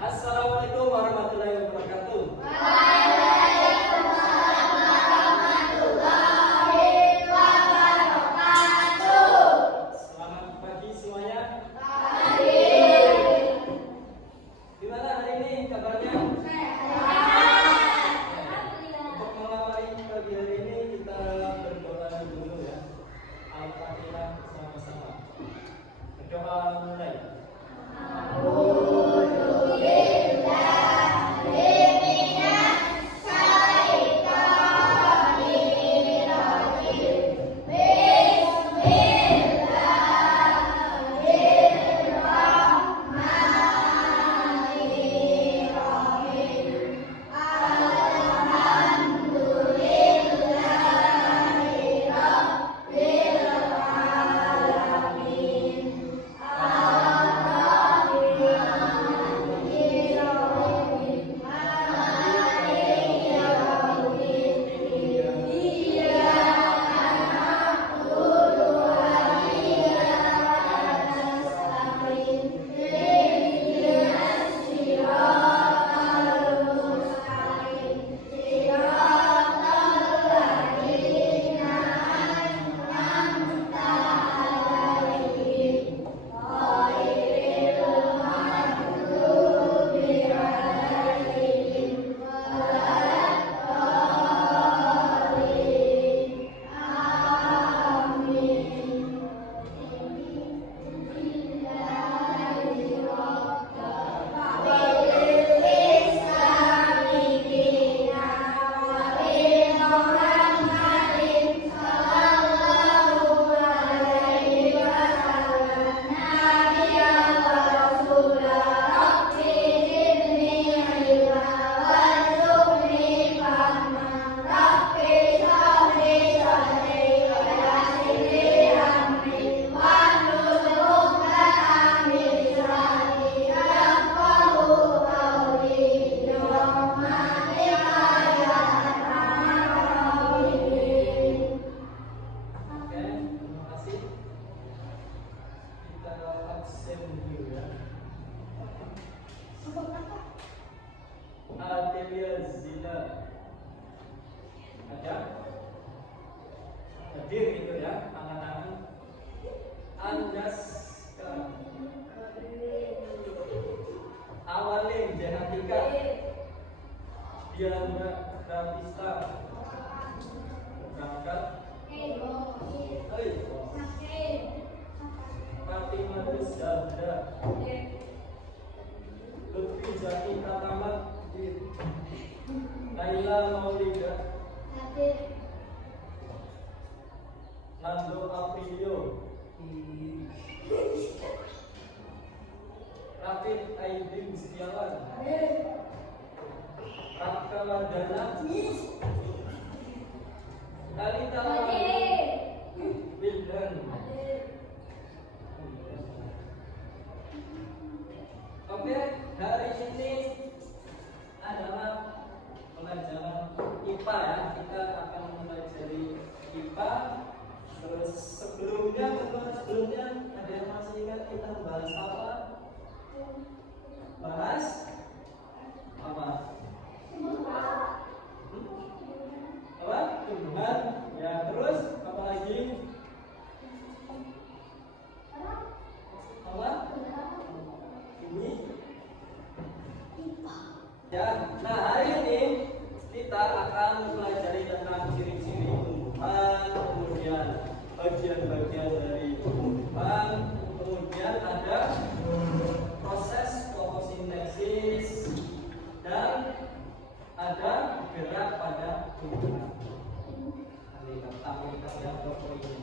Assalamualaikum warahmatullahi wabarakatuh. Selamat pagi semuanya. Gimana hari ini kabarnya? Untuk mengawali pagi hari ini kita berdoa dulu ya. Al-Fatihah bersama-sama. Berdoa mulai. Adelia Zila ada hadir gitu ya, tangan-tangan. Andaska Awalin Jenatika Diandra Gratista berangkat Fatimah Zahra Lutfi Jati Katamat Naila Maulida Nando Aprilio Rafid Aidin Setiawan Raka Wardana Talita Wildan. Oke, hari ini adalah pelajaran IPA ya. Kita akan mempelajari IPA. Terus sebelumnya ada yang masih ingat kita bahas apa? Bahas apa? Apa? Tumbuhan. Ya, terus apa lagi? Apa? Ini ya. Nah, hari ini kita akan mempelajari tentang ciri-ciri tumbuhan, kemudian bagian-bagian dari tumbuhan, kemudian ada proses fotosintesis dan ada gerak pada tumbuhan. Nanti kita lihat fotonya.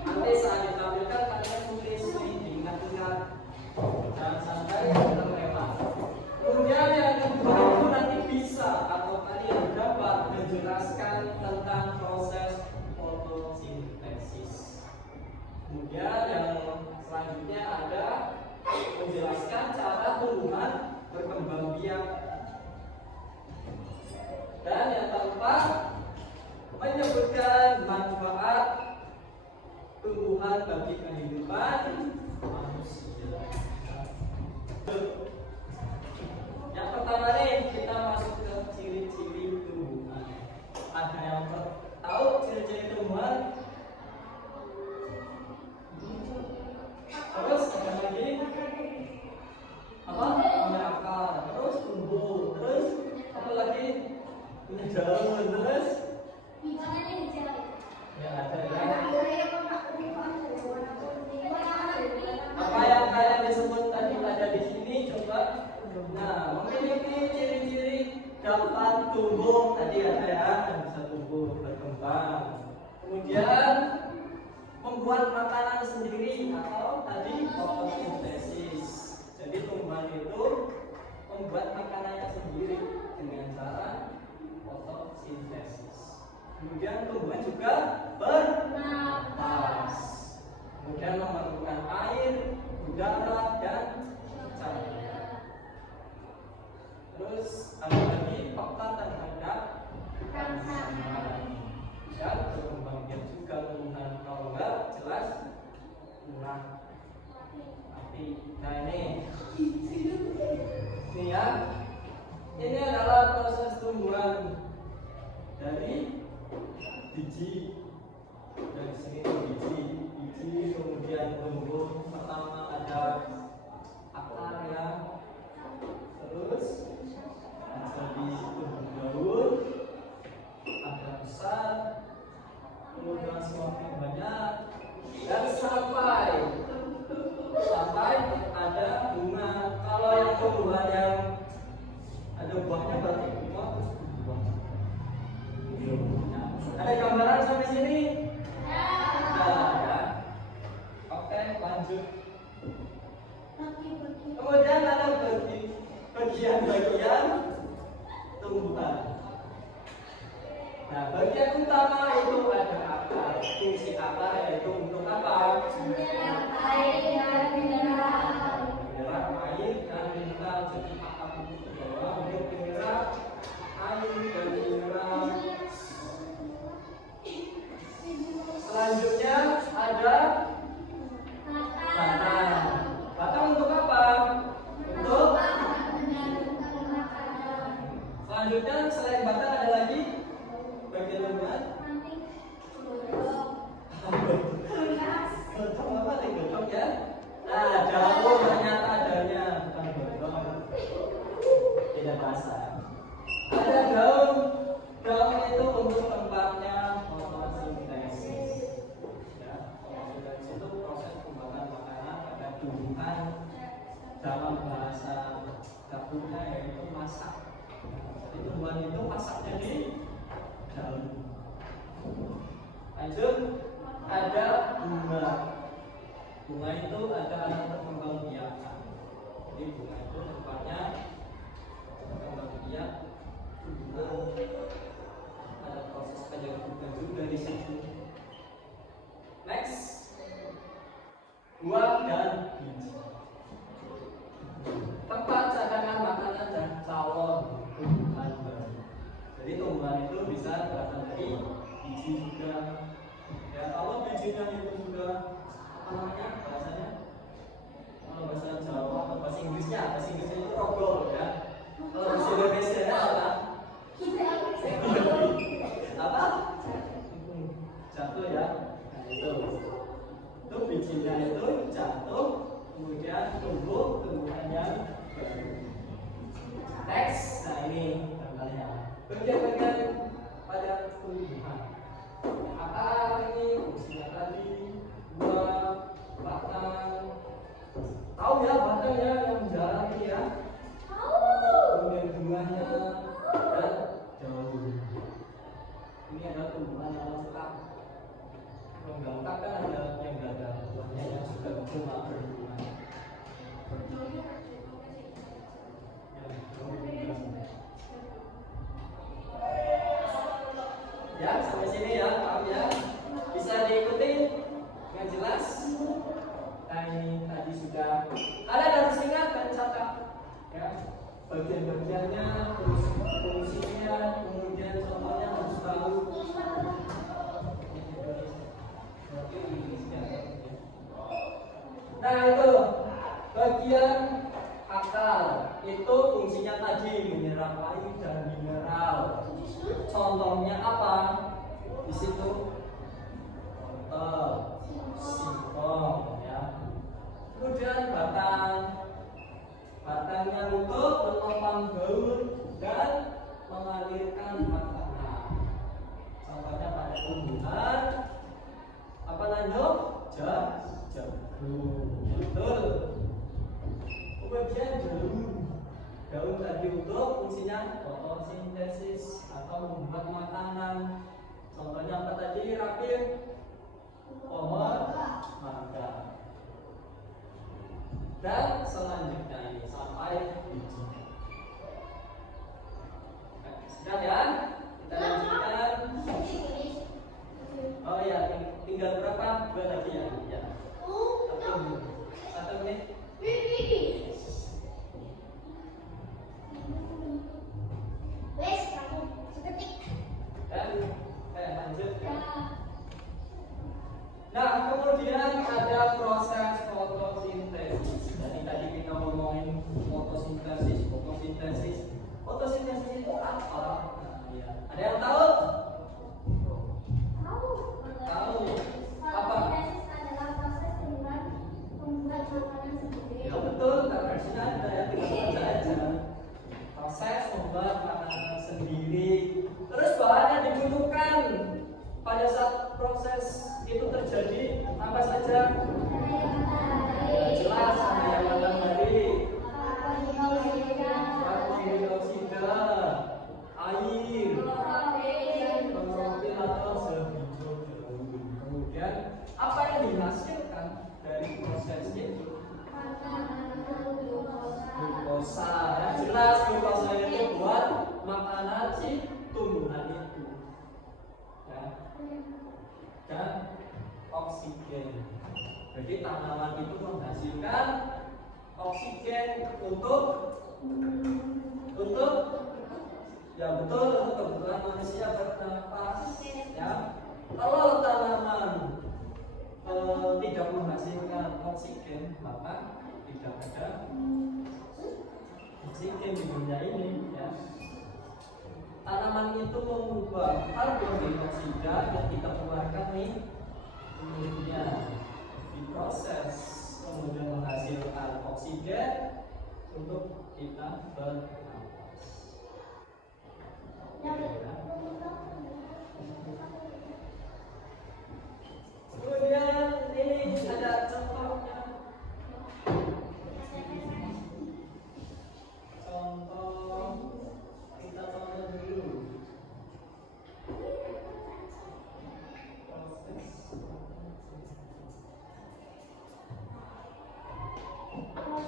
Nanti saat ditampilkan kalian tulis ini diingat-ingat. Jangan sampai terlewat. Kemudian yang kedua itu nanti bisa atau kalian dapat menjelaskan tentang proses fotosintesis. Kemudian yang selanjutnya ada menjelaskan cara tumbuhan berkembang biak. Dan yang keempat menyebutkan manfaat tumbuhan bagi kehidupan manusia. Yang pertama nih kita masuk ke ciri-ciri tumbuhan. Ada yang tahu ciri-ciri tumbuhan? Terus ada lagi apa? Punya akar, terus tumbuh, terus apa lagi? Punya daun, terus ya ada ya. Apa yang kalian disebut tadi ada di sini coba. Nah, memiliki ciri-ciri dapat tumbuh tadi ada ya, yang bisa tumbuh berkembang. Kemudian membuat makanan sendiri atau tadi fotosintesis. Jadi tumbuhan itu membuat makanannya sendiri dengan cara fotosintesis. Kemudian tumbuhan juga bernapas. Kemudian memerlukan air, udara, dan cahaya. Terus ada lagi fakta terhadap rangsangan dan berkembang biak juga tumbuhan. Kalau enggak jelas punah mati. Nah ini ya, ini adalah proses tumbuhan dari biji. Dari sini biji kemudian tumbuh. Pertama ada akar ya, terus jadi tumbuh daun, ada besar, kemudian semakin banyak dan sampai ada bunga. Kalau yang tumbuhan yang ada buahnya berarti bunga terus buah. Ada gambaran sampai sini? Ya. Oke, lanjut. Kemudian ada bagian-bagian tumbuhan. Nah, bagian utama itu ada akar. Fungsi akar yaitu untuk apa? Menyerap air dan mineral. Jadi akar itu adalah untuk menyerap air dan mineral. Selanjutnya ada batang. Batang untuk apa? Untuk selanjutnya selain batang ada lagi bagian tumbuhan. Godong apa nih godong ya? Nah, daun ternyata adanya bukan godong. Tidak basah. Ada daun. Daun itu untuk tempatnya fotosintesis. Ya, fotosintesis itu proses pembuatan makanan pada tumbuhan. Dalam bahasa dapurnya yaitu masak. Jadi tumbuhan itu masaknya di daun. Lanjut, ada bunga. Bunga itu ada anak berkembang biakan. Jadi bunga itu tempatnya berkembang biak tumbuhan. Ada proses penyerbukan juga di situ. Next, buah dan biji. Tempat cadangan makanan dan calon tumbuhan baru. Jadi tumbuhan itu bisa berasal dari biji juga. Ya, kalau bijinya itu sudah apa namanya bahasanya? Kalau bahasa Jawa atau bahasa Inggrisnya itu rogol ya. Kalau bahasa Indonesia apa? Apa? Jatuh ya. Nah, itu bijinya itu jatuh, kemudian tumbuh tumbuhan yang baru. Next, nah ini gambarnya. Bagian-bagian pada tumbuhan. Akar ini fungsinya tadi, buah, batang. Tahu ya batang ya yang jarang ini ya? Kemudian bunganya dan daun. Ini adalah tumbuhan yang lengkap. Rongga empat kan ada yang nggak ada buahnya yang sudah cuma berbuah. Ya, sampai sini ya, paham ya? Bisa diikuti dengan jelas? Nah ini tadi sudah ada harus ingat dan catat ya, bagian-bagiannya, terus fungsinya, kemudian contohnya harus tahu. Nah itu bagian akal, itu fungsinya tadi mineral air dan mineral. Contohnya apa? Di situ contoh singkong ya. Kemudian batangnya untuk menopang gaur dan mengalirkan makanan. Contohnya pada tumbuhan apa lanjut? Jagung. Betul. Kemudian daun tadi untuk fungsinya fotosintesis atau membuat makanan. Contohnya apa tadi? Rapir, pohon mangga. Dan selanjutnya ini sampai biji. Sudah ya? Kita lanjutkan. Oh ya, tinggal berapa? Dua lagi ya. Ya. Satu menit. Lanjut. Nah, kemudian ada proses fotosintesis. Jadi tadi kita ngomongin fotosintesis. Fotosintesis itu apa? Nah, ya. Ada yang tahu? Tahu. Apa? Ya betul, versinya ada ya, tinggal baca aja. Proses membuat makanan sendiri. Terus bahannya dibutuhkan pada saat proses itu terjadi apa saja? Jelas ada matahari, karbon dioksida, air, klorofil atau sel hijau daun. Kemudian apa yang dihasilkan dari proses itu? Glukosa. Ya, jelas glukosa itu buat makanan si tumbuhan itu. Ya. Dan oksigen. Jadi tanaman itu menghasilkan oksigen untuk ya betul, untuk kebutuhan manusia bernafas ya. Kalau tanaman tidak menghasilkan oksigen, maka tidak ada oksigen di dunia ini ya. Tanaman itu mengubah karbon dioksida yang kita keluarkan nih, kemudian diproses, kemudian menghasilkan oksigen untuk kita bernafas. Kemudian ini ada contohnya. Contoh kita tonton dulu.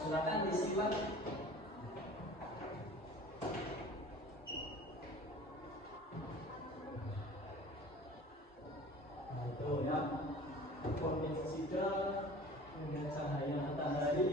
Silakan disimak. Nah itu ya, fotosintesis, kemudian cahaya matahari.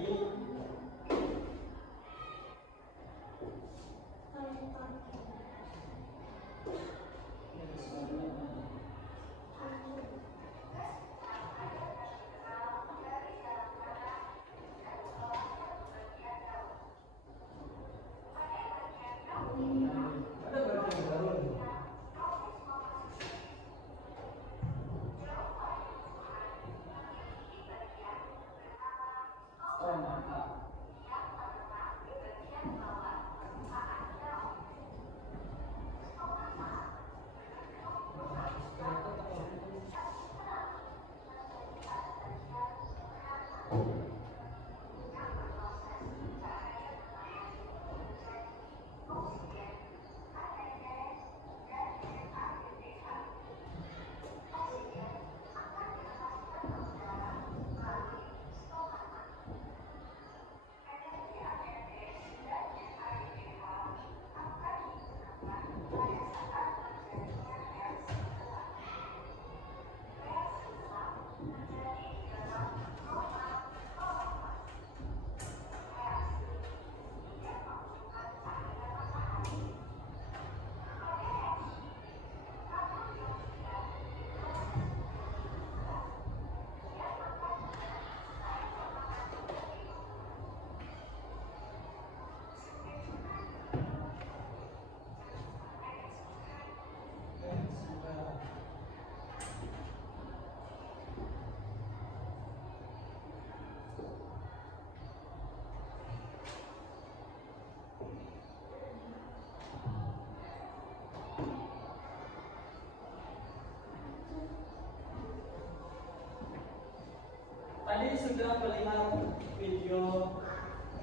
sudah melihat video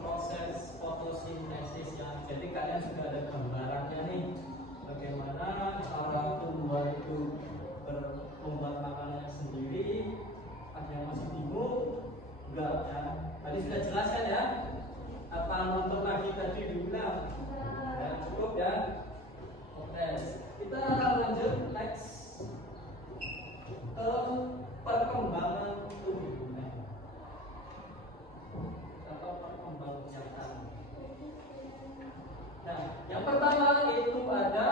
proses fotosintesis ya. Jadi kalian sudah ada gambarannya nih, bagaimana cara tumbuhan itu membuat makanannya sendiri. Ada yang masih bingung? Enggak ya? Tadi sudah jelas kan ya? Apa nonton lagi tadi diulang? Ya, cukup ya. Oke, kita lanjut next ke perkembangan tumbuhan atau perkembangan biakan. Nah, yang pertama itu ada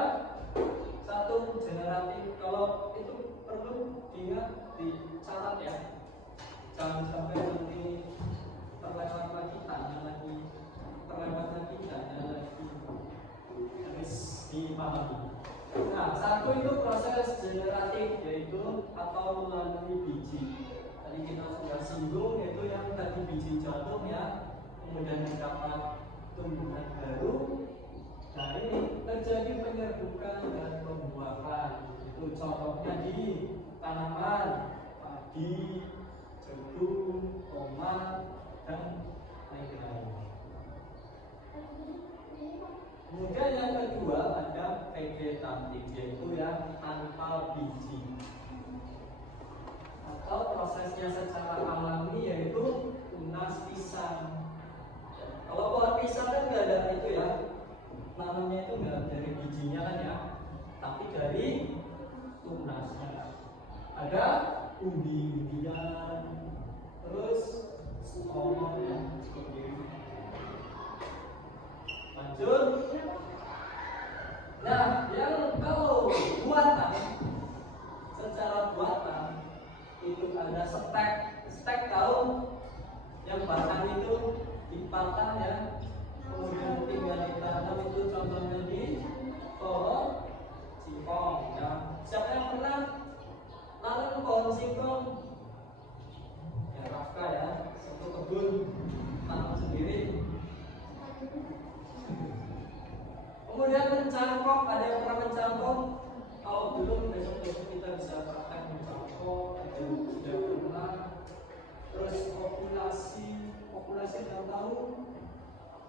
satu generatif. Kalau itu perlu diingat, dicatat ya. Jangan sampai nanti terlewat lagi, tanya lagi, terlewat lagi, tanya lagi, harus dipahami. Nah, satu itu proses generatif, yaitu atau melalui biji. Tadi kita sudah singgung, yaitu yang tadi biji jatuh ya, kemudian mendapat tumbuhan baru. Nah, ini terjadi penyerbukan dan pembuahan. Itu contohnya di tanaman padi, jagung, tomat, dan lain-lain. Kemudian yang kedua ada vegetatif, yaitu yang tanpa biji atau prosesnya secara alami, yaitu tunas pisang. Kalau pohon pisang kan nggak ada itu ya, nanamnya itu nggak dari bijinya kan ya, tapi dari tunasnya. Ada umbi-umbian, terus stoma yang seperti ini. Lanjut. Nah, yang kalau buatan, secara buatan itu ada stek tahu, yang batang itu dipatah ya, kemudian tinggal ditanam. Itu contohnya di pohon singkong ya. Siapa yang pernah nanam pohon singkong? Ya, Rafka ya, satu kebun tanam sendiri. Kemudian mencangkok, ada yang pernah mencangkok? Kalau belum, besok kita bisa praktek mencangkok. Ada yang sudah pernah. Terus populasi yang tahu?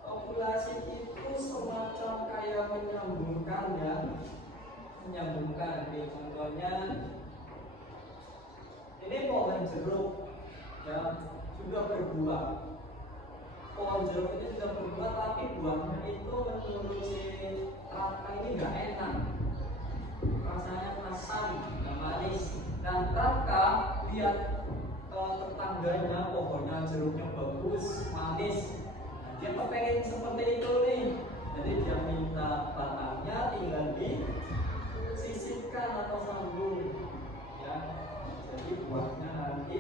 Populasi itu semacam kayak menyambungkan ya, menyambungkan. Nih, contohnya ini pohon jeruk ya, juga berbuah. Pohon jeruk ini sudah berbuah, tapi buahnya itu menurut si Rafka ini nggak enak, rasanya asam, nggak manis. Dan Rafka lihat tetangganya pohonnya jeruknya bagus, manis. Nah, dia pengen seperti itu nih, jadi dia minta batangnya tinggal disisipkan atau sambung ya, jadi buahnya nanti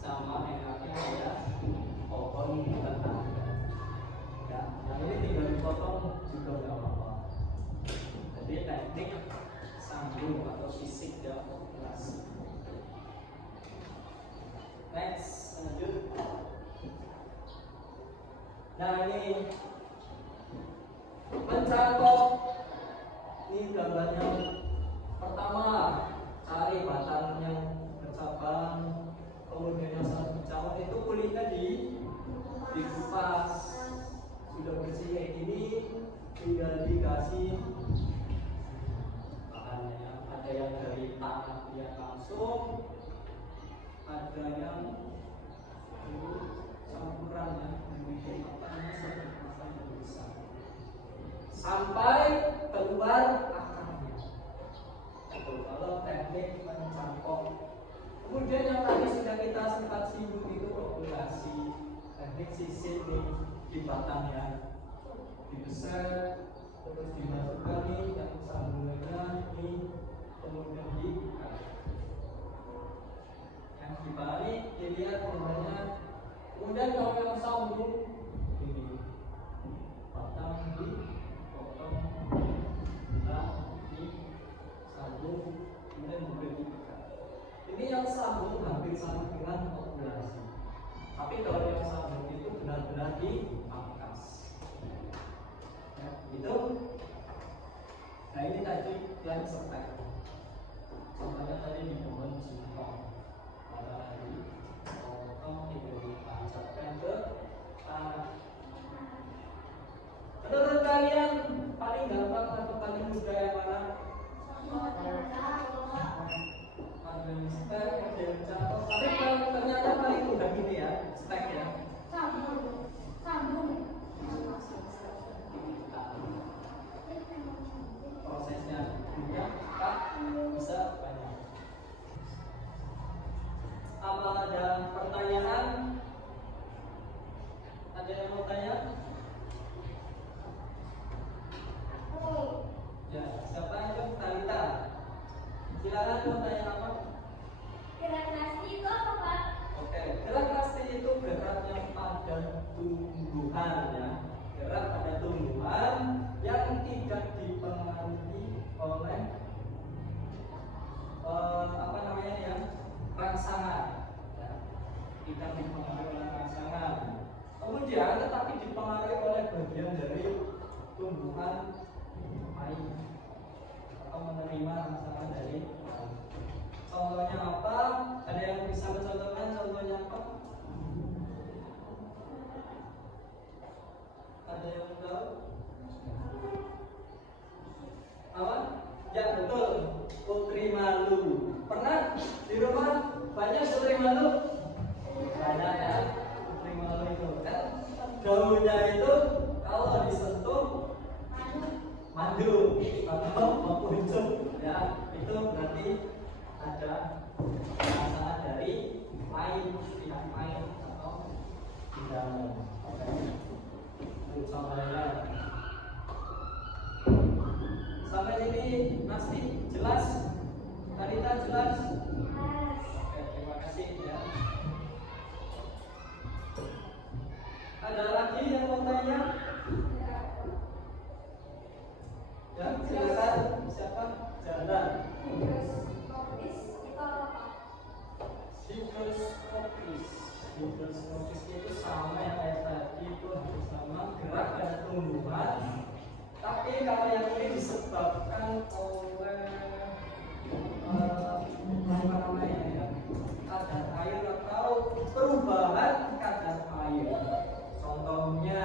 sama enaknya kayak pohon tetangga ya. Nah, ini tinggal dipotong juga nggak apa-apa. Jadi teknik sambung atau sisik ya, populasi. Next, lanjut. Nah, ini mencangkok. Ini gambarnya. Pertama, cari batang yang bercabang. Kemudian yang satu cabang itu kulitnya dikupas. Sudah bersih kayak gini, tinggal dikasih bahannya. Ada yang dari tanah dia langsung, ada yang campuran ya, memiliki matanya sangat besar sampai keluar akarnya. Itu kalau teknik mencangkok. Kemudian yang tadi sudah kita sempat singgung itu populasi, teknik sisir di batangnya, dibesar, terus dimasukkan nih yang sambungannya ini, kemudian diikat. Yang dibalik dilihat gambarnya. Kemudian kalau yang sambung ini batang dipotong, disambung, kemudian diikat. Ini yang sambung hampir sama dengan populasi. Tapi kalau yang sambung itu benar-benar dipangkas. Ya, itu. Nah, ini tadi yang stek. Contohnya tadi di pohon singkong. Pada hari potong itu Apa ada pertanyaan? Ada yang mau tanya? Ya, siapa itu? Talita. Silakan mau tanya apa? Gerak nasi itu apa, Pak? Oke, gerak pasti itu gerak yang pada tumbuhan ya. Gerak pada tumbuhan yang tidak dipengaruhi oleh apa namanya ya, rangsangan ya. Tidak dipengaruhi oleh rangsangan. Kemudian tetapi dipengaruhi oleh bagian dari tumbuhan lain atau menerima rangsangan dari lain. Contohnya apa? Ada yang bisa mencontohkan contohnya apa? Ada yang tahu? Apa? Ya betul, putri malu. Pernah di rumah banyak putri malu? Banyak ya, putri malu itu kan daunnya itu kalau disentuh madu atau mengkuncung ya, itu berarti ada masalah dari lain, pihak lain atau tidak. Itu contohnya. Sampai sini masih jelas? Talita jelas? Oke, terima kasih ya. Ada lagi yang mau tanya? Ya, silakan. Siapa? Jalan. Hidroskopis itu sama yang kayak tadi, itu hampir sama, gerak pada tumbuhan. Tapi kalau yang ini disebabkan oleh apa namanya ya, kadar air atau perubahan kadar air. Contohnya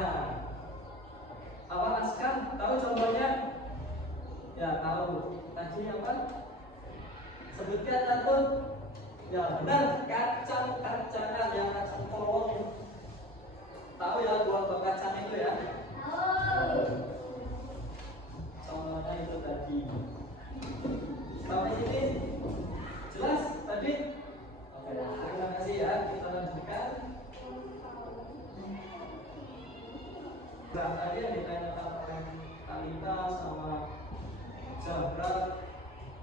apa, Aska? Tahu contohnya? Ya tahu. Tadi apa? Sebutkan satu. Ya benar, kacang-kacangan yang kacang polong. Tahu ya buah kacang itu ya? Contohnya itu tadi. Sampai sini jelas tadi? Oke, terima kasih ya. Kita lanjutkan. Nah, tadi yang ditanyakan oleh Talita sama Zahra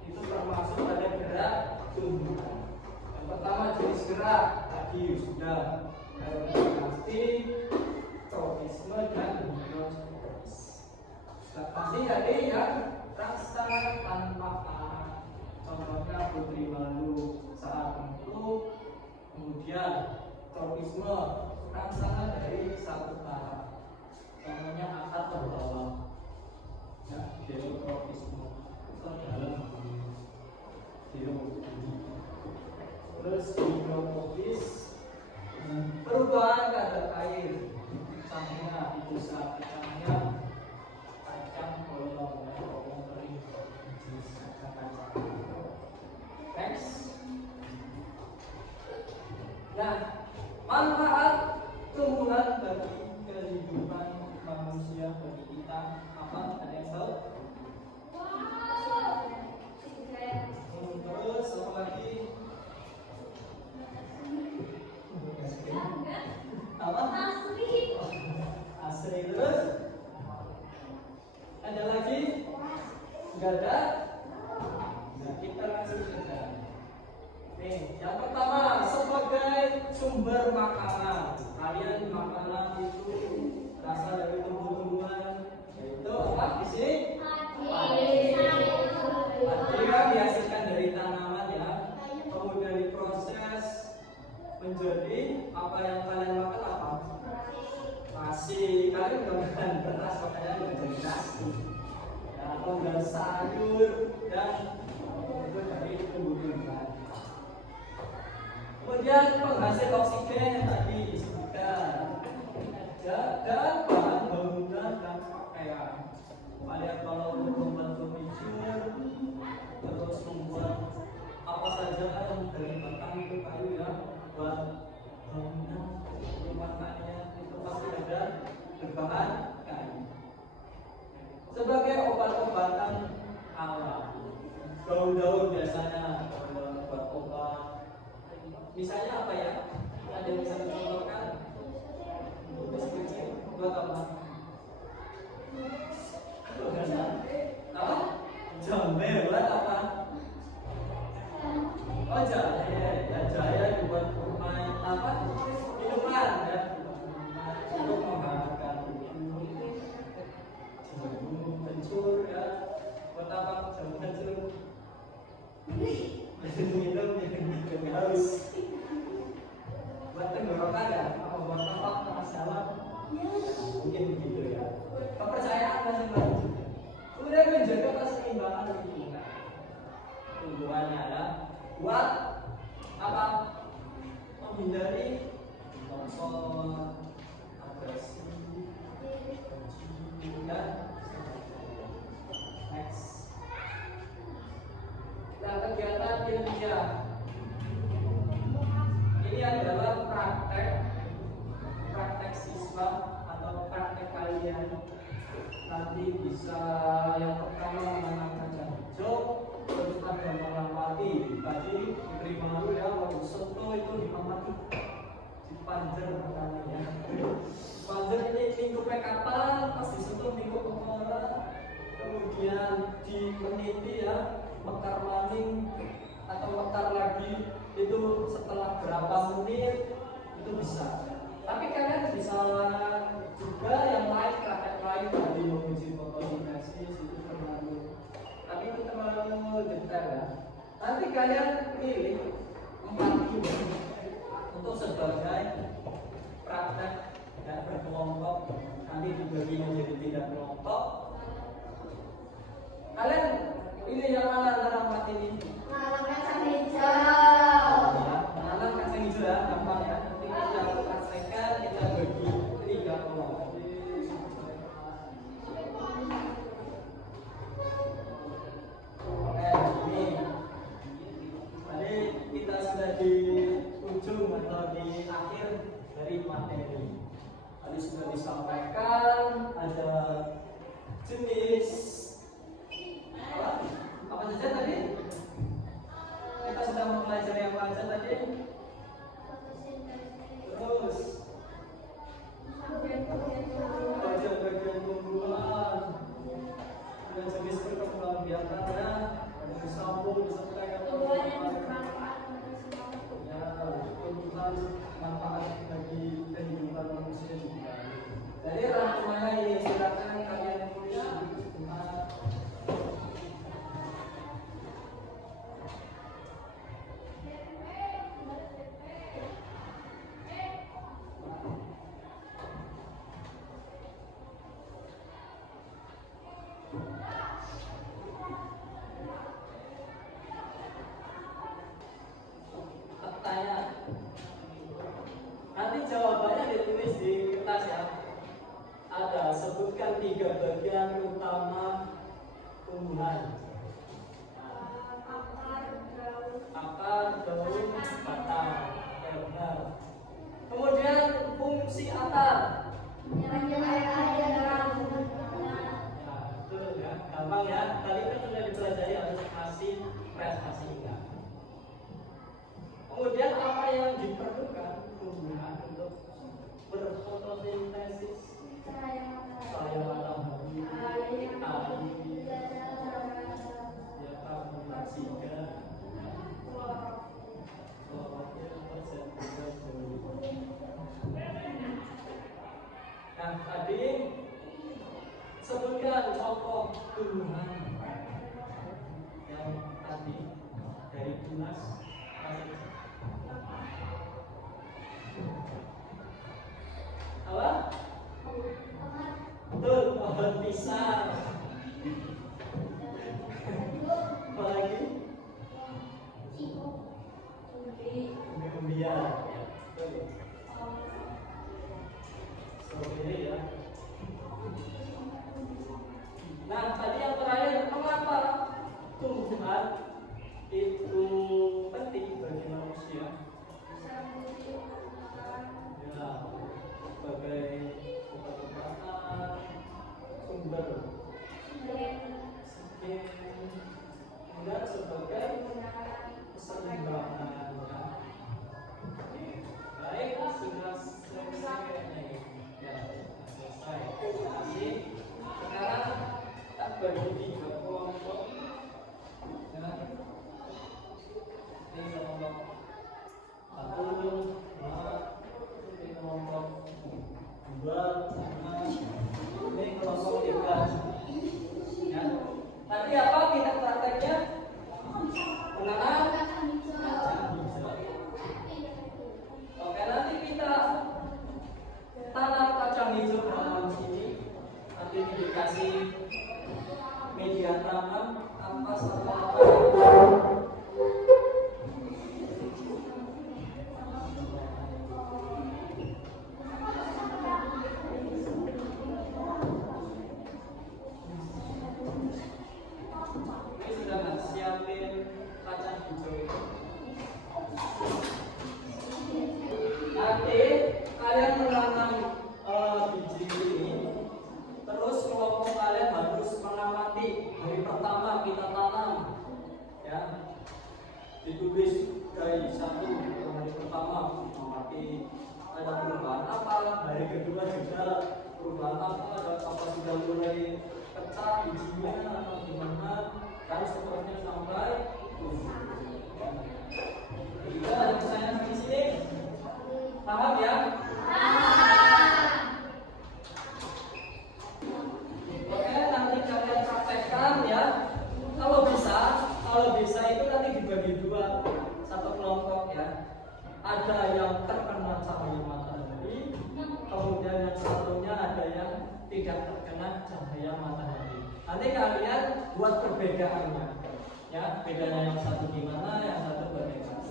itu termasuk pada gerak tumbuhan. Yang pertama jenis gerak tadi sudah pasti, tropisme dan hidroskopis. Pasti tadi yang rangsangan tanpa arah. Contohnya putri malu saat itu. Kemudian tropisme, rangsangan dari satu arah. Contohnya atas ke bawah. Ya, geotropisme ke dalam terus hidroskopis, perubahan kadar air. Contohnya itu saat kacangnya kacang bolong ya, bolong kering, jenis kacang-kacang. Next. Nah, manfaat tumbuhan bagi kehidupan manusia, bagi kita apa? Ada yang tahu? Terus apa lagi? Apa? Asri. Terus ada lagi? Enggak ada? Nah, kita langsung saja. Nih, yang pertama sebagai sumber makanan. Kalian makanan itu berasal dari tumbuh-tumbuhan, yaitu apa di sini? Padi kan dihasilkan dari tanaman ya, kemudian diproses menjadi apa yang kalian makan apa? Nasi. Kalian udah makan beras, makanya udah jadi nasi. Ya, kemudian sayur dan itu dari tumbuh-tumbuhan. Kemudian penghasil oksigen yang tadi disebutkan, dan bahan bangunan dan pakaian. Kalian kalau untuk membuat furniture, terus membuat apa saja yang dari batang itu kayu ya, buat bangunan rumah kalian itu pasti ada berbahan kayu. Sebagai obat-obatan alam, daun-daun biasanya buat obat Misalnya apa ya? Ada yang bisa dicontohkan? Tugas kecil buat apa? Apa? Jambe buat apa? Oh jahe, ya jahe buat main apa? Minuman ya. Untuk menghangatkan jamu kencur ya. Buat apa? Jamu kencur. Minum yang haus. Buat tenggorokan ya? Apa buat apa? Masalah? Mungkin begitu ya. Kepercayaan masing-masing juga. Kemudian menjaga keseimbangan lingkungan. Tumbuhannya ya. Buat apa? Menghindari longsor, agresi, benci, dan next. Nah, kegiatan ilmiah ini adalah praktek siswa atau praktek kalian. Nanti bisa yang pertama menanamkan hijau, terus ada mengamati. Tadi diberi malu ya, waktu soto itu diamati, dipanjer makanannya. Panjer ini lingkupnya kapan, pas disentuh lingkup kepala, kemudian dimeniti ya, mekar maning atau mekar lagi itu setelah berapa menit itu bisa. Tapi kalian bisa juga yang lain, praktek lain tadi menguji fotosintesis itu terlalu, tapi itu terlalu detail ya. Nanti kalian pilih 4 kilo untuk sebagai praktek dan berkelompok. Nanti dibagi menjadi 3 kelompok. Kalian pilih yang mana antara 4 ini? Menanam kacang hijau. Menanam kacang hijau ya, gampang ya. Nanti kita praktekkan, kita bagi 3 kelompok. Oke, ini tadi kita sudah di ujung atau di akhir dari materi. Tadi sudah disampaikan ada jenis apa saja tadi? Kita sudah mempelajari yang apa saja tadi? Terus bagian-bagian tumbuhan dan jenis perkembangan biakannya, ada disambung, disertai Tumbuhan yang bermanfaat ya, tumbuhan manfaat bagi kehidupan manusia juga. Jadi rangkumannya ini silakan kalian tulis di rumah. Pertanyaan. Nanti jawabannya ditulis di kertas ya. Ada sebutkan 3 bagian utama tumbuhan. Akar, daun, batang. Ya benar. Kemudian fungsi akar. Ya, betul ya. Gampang ya. Tadi kan sudah dipelajari harus kasih prestasi enggak. Kemudian apa yang diperlukan tumbuhan untuk berfotosintesis? Cahaya matahari, air, ya karbon dioksida, nah tadi sebutkan contoh tumbuhan yang tadi dari tunas. Apa? Betul, pohon pisang. Apa lagi? Umbi-umbian. Stroberi ya. Nah, tadi yang terakhir, mengapa tumbuhan itu penting bagi manusia? Ya, sebagai obat-obatan, sumber dan sebagai keseimbangan ya. tulis dari satu hari pertama memakai ada perubahan apa, hari kedua juga perubahan apa sudah mulai pecah bijinya atau gimana, dan seterusnya sampai kita ada pertanyaan di sini, paham ya? Oke, nanti kalian praktekkan ya. Kalau bisa itu nanti dibagi dua, satu kelompok ya. Ada yang terkena cahaya matahari, kemudian yang satunya ada yang tidak terkena cahaya matahari. Nanti kalian buat perbedaannya, ya. Bedanya yang satu gimana, yang satu bagaimana.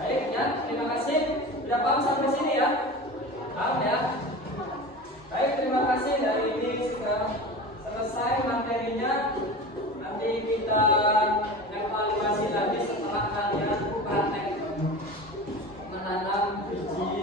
Baik ya, terima kasih. Sudah paham sampai sini ya? Paham ya? Baik, terima kasih. Dari ini sudah selesai materinya. Nanti kita evaluasi lagi setelah kalian praktek menanam biji